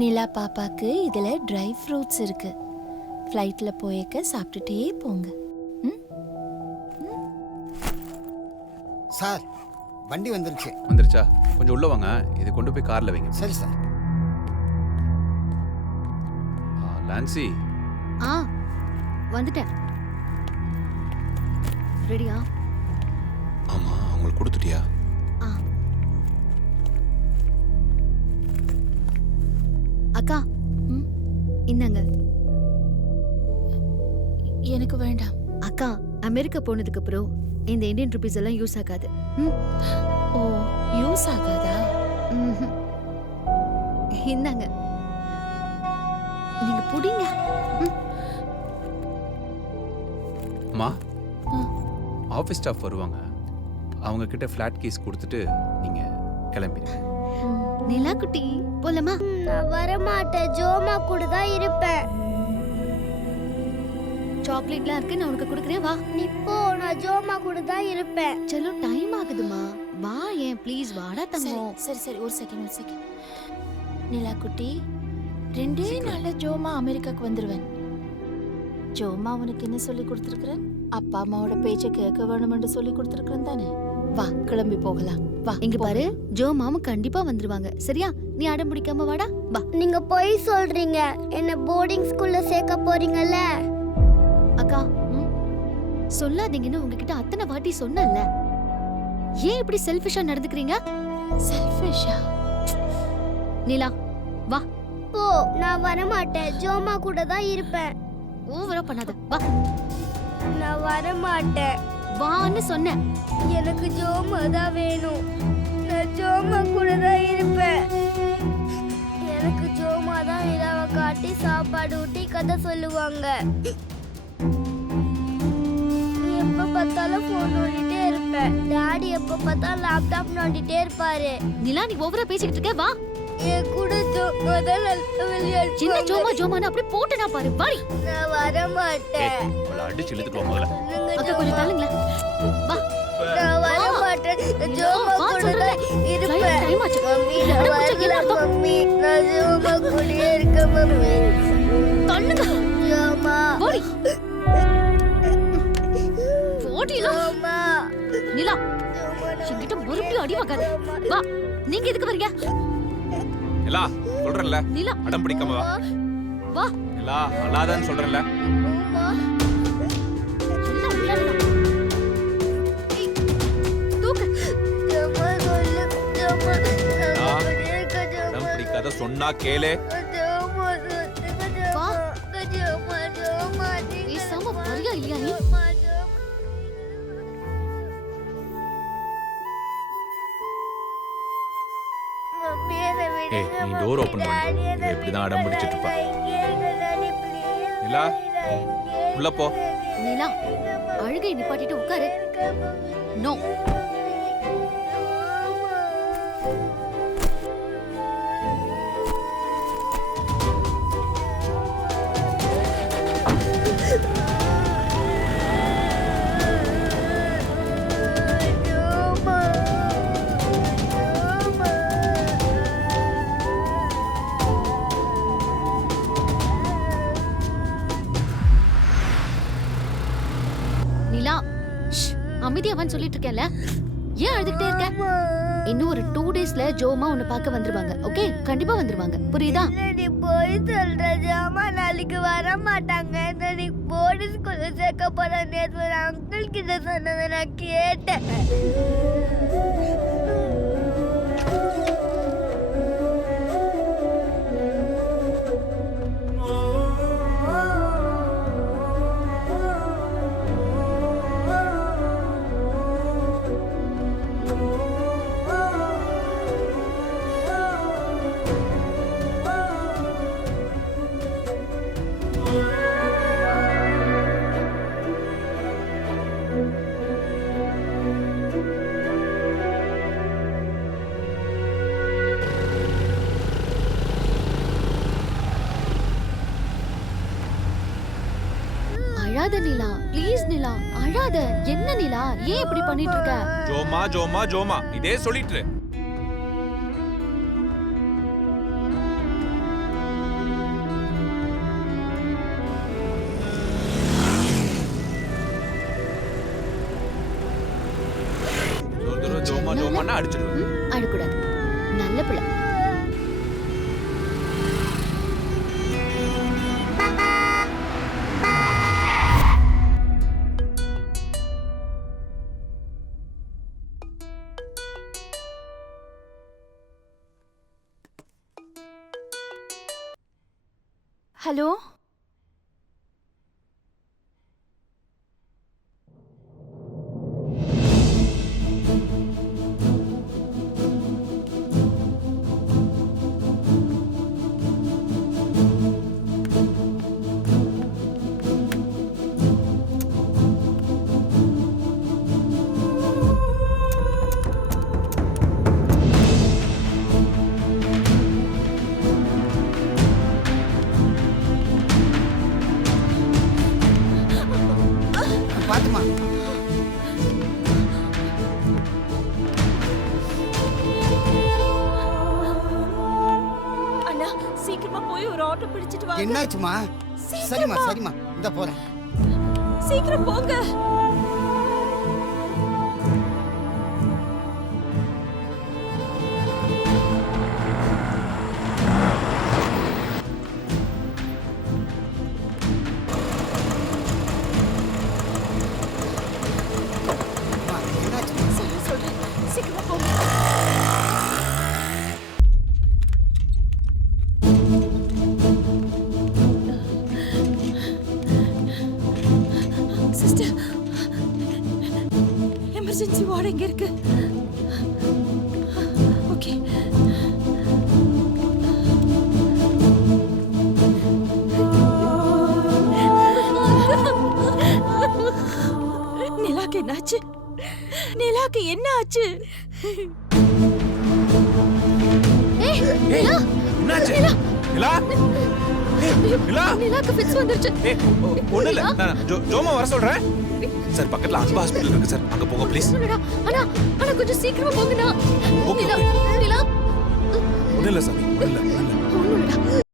நிலா பாப்பாக்கு இதுல dry fruits இருக்கு. ஃப்ளைட்ல போயக்க சாப்பிட்டுட்டே போங்க. சார் வண்டி வந்துருச்சா? கொஞ்சம் உள்ள வாங்க. இது கொண்டு போய் கார்ல வைங்க. சரி சார். லான்சி. வந்துட்டேன். ரெடியா? ஆமா, உங்களுக்கு கொடுத்துட்டியா? அக்கா, இந்தாங்க. எனக்கு வேண்டாம். அக்கா, அமெரிக்கா போனதுக்கு அப்புறம் இந்த இந்தியன் ருபீஸ் எல்லாம் யூஸ் ஆகாது. ஓ, யூஸ் ஆகாதா? இந்தாங்க, நீங்க புடிங்க. அம்மா, ஆஃபீஸ் ஸ்டாஃப் வருவாங்க. அவங்க கிட்ட ஃபிளாட் கீஸ் கொடுத்துட்டு நீங்க கிளம்பிடுங்க. நிலா குட்டி, போலாமா? நான் வர மாட்டேன். ஜோமா கூட தான் இருப்பேன். சாக்லேட்லாம் இருக்கு, நான் உனக்கு கொடுக்குறேன். வா. நீ போ, நான் ஜோமா கூட தான் இருப்பேன். சலோ, டைம் ஆகுதுமா. வா, ஏன் ப்ளீஸ் வாடா தங்கம். சரி, ஒரு செகண்ட். நிலா குட்டி, 2 நாள்ல ஜோமா அமெரிக்காக்கு வந்துருவேன். ஜோமா உனக்கு என்ன சொல்லி கொடுத்துருக்குறேன்? அப்பா அம்மாவோட பேச்ச கேட்க வேணும்னு சொல்லி கொடுத்துருக்குறேன் தானே? வா, கிளம்பி போகலாம். வா. இங்க பாரு, ஜோ மாமா கண்டிப்பா வந்துருவாங்க. சரியா? நீ அடம் பிடிக்காம வாடா. வா. நீங்க போய் சொல்றீங்க. என்ன போர்டிங் ஸ்கூல்ல சேர்க்க போறீங்கல்ல? அக்கா, சொல்லாதீங்கன்னு உங்ககிட்ட அத்தனை வாட்டி சொன்னேன்ல. ஏன் இப்படி செல்ஃபிஷா நடந்துக்கிறீங்க? செல்ஃபிஷா? நிலா, வா. போ, நான் வர மாட்டேன். ஜோமா கூட தான் இருப்பேன். ஓவரா பண்ணாத. வா. நான் வர மாட்டேன். வான்னு சொன்னேன். எனக்கு ஜோமா தான் வேணும். நான் ஜோமா கூட தான் இருப்பேன். எனக்கு ஜோமா தான் நிலாவை காட்டி சாப்பாடு ஊட்டி கதை சொல்லுவாங்க. எப்ப பார்த்தாலும் போன் நோண்டிட்டே இருப்பேன். டாடி எப்ப பார்த்தாலும் லேப்டாப் நோண்டிட்டே இருப்பாரு. நிலா, நீ ஓவரா பேசிக்கிட்டு இருக்க. வா. என் கூட ஜோமா தான் விளையாடு. சின்ன ஜோமான்னு அப்படி போட்டுனா பாரு. வாடி. நான் வர மாட்டேன். அடிச்சு இழுத்துட்டு போங்க. அக்கா, கொஞ்சம் தள்ளுங்களேன். வா. நான் வர மாட்டேன். ஜோமா கூட தான் இருப்பேன். டைம் ஆச்சு. மம்மி, நான் வரல மம்மி. நான் ஜோமா கூடயே இருக்க மம்மி. தள்ளுங்க. ஜோமா. ஓடி. ஓடிலா. ஜோமா. நிலா, என்கிட்ட மறுபடியும் அடி வாங்காத. வா. நீங்க எதுக்கு வரீங்க? நிலா, சொல்றேன்ல, நிலா, அடம் பிடிக்காம வா. வா. நிலா, அழாதன்னு சொல்றேன்ல. எல்லாம் உள்ளாடலாம். ஏய், தூக்கு. ஜோமா சொல்லு. ஜோமா. ஆ. கூடயே இருக்க அடம் ஜோமா. பிடிக்காத சொன்னா கேளு. ஜோமா சொல்லுங்க. வா. ஜோமா. ஜோமா. பேசாம வரியா இல்லையா நீ? ஜோமா. மம்மி, என்னை விடுங்க. ஏய், நீ டோர் ஓபன் பண்ணு. டாடி, இவ என்னை இப்படிதான் அடம் விடுங்க. பிடிச்சிட்டு இருப்பா. நான் இங்கே இருக்கேன் டாடி, please. நிலா, உள்ள போ. நிலா, அழுகை நிப்பாட்டிட்டு உட்காரு. நோ. நிலா, அமைதியாவான்னு சொல்லிட்டு இருக்கேன்ல. ஏன் அழுதுகிட்டே இருக்க? இன்னும் ஒரு 2 டேஸ்ல ஜோமா உன்னை பார்க்க வந்துருவாங்க. ஓகே, கண்டிப்பா வந்துருவாங்க. புரியுதா? நீ போய் சொல்ற. ஜாமா நாளைக்கு வர மாட்டாங்க. நீ போர்டு ஸ்கூல்ல சேர்க்க போற. நேற்று ஒரு அங்கிள் கிட்ட சொன்னதை நான் கேட்டேன். அழாத நிலா, ப்ளீஸ் நிலா, அழாத. என்ன நிலா, ஏன் இப்படி பண்ணிட்டு இருக்க? ஜோமா ஜோமா ஜோமா இதே சொல்லிட்டு இரு. பண்ணா அடிச்சிடுவேன். அழக்கூடாது. நல்ல பிள்ளை. ஹலோ பாத்துமா அண்ணா சீக்கிரமா போய் ஒரு ஆட்டோ பிடிச்சிட்டு வாங்க. என்னாச்சுமா? சரிம்மா சரிம்மா இந்த போறேன். சீக்கிரம் போங்க. அம்மா, என்னாச்சுமா? சொல்றேன் சீக்கிரமா போங்க. சிஸ்டர் எமர்ஜென்சி வார்டு எங்க இருக்கு? ஓகே நிலாக்கு என்னாச்சு? நிலாக்கு என்ன ஆச்சு? ஏய், நிலா. என்னாச்சு? நிலா? நிலா? நிலாக்கு ஃபிட்ஸ் வந்துருச்சு. ஏய், ஒண்ணும் இல்ல. நான் ஜோமா வர சொல்றேன். சார் பக்கத்துல அன்பா ஹாஸ்பிடல் இருக்கு சார். அங்க போங்க ப்ளீஸ். சொல்லுடா. அண்ணா கொஞ்சம் சீக்கிரமா போங்கண்ணா. ஓகே, நிலா ஓகே. நிலா ஒண்ணும் இல்ல சாமி. ஒண்ணும் இல்ல.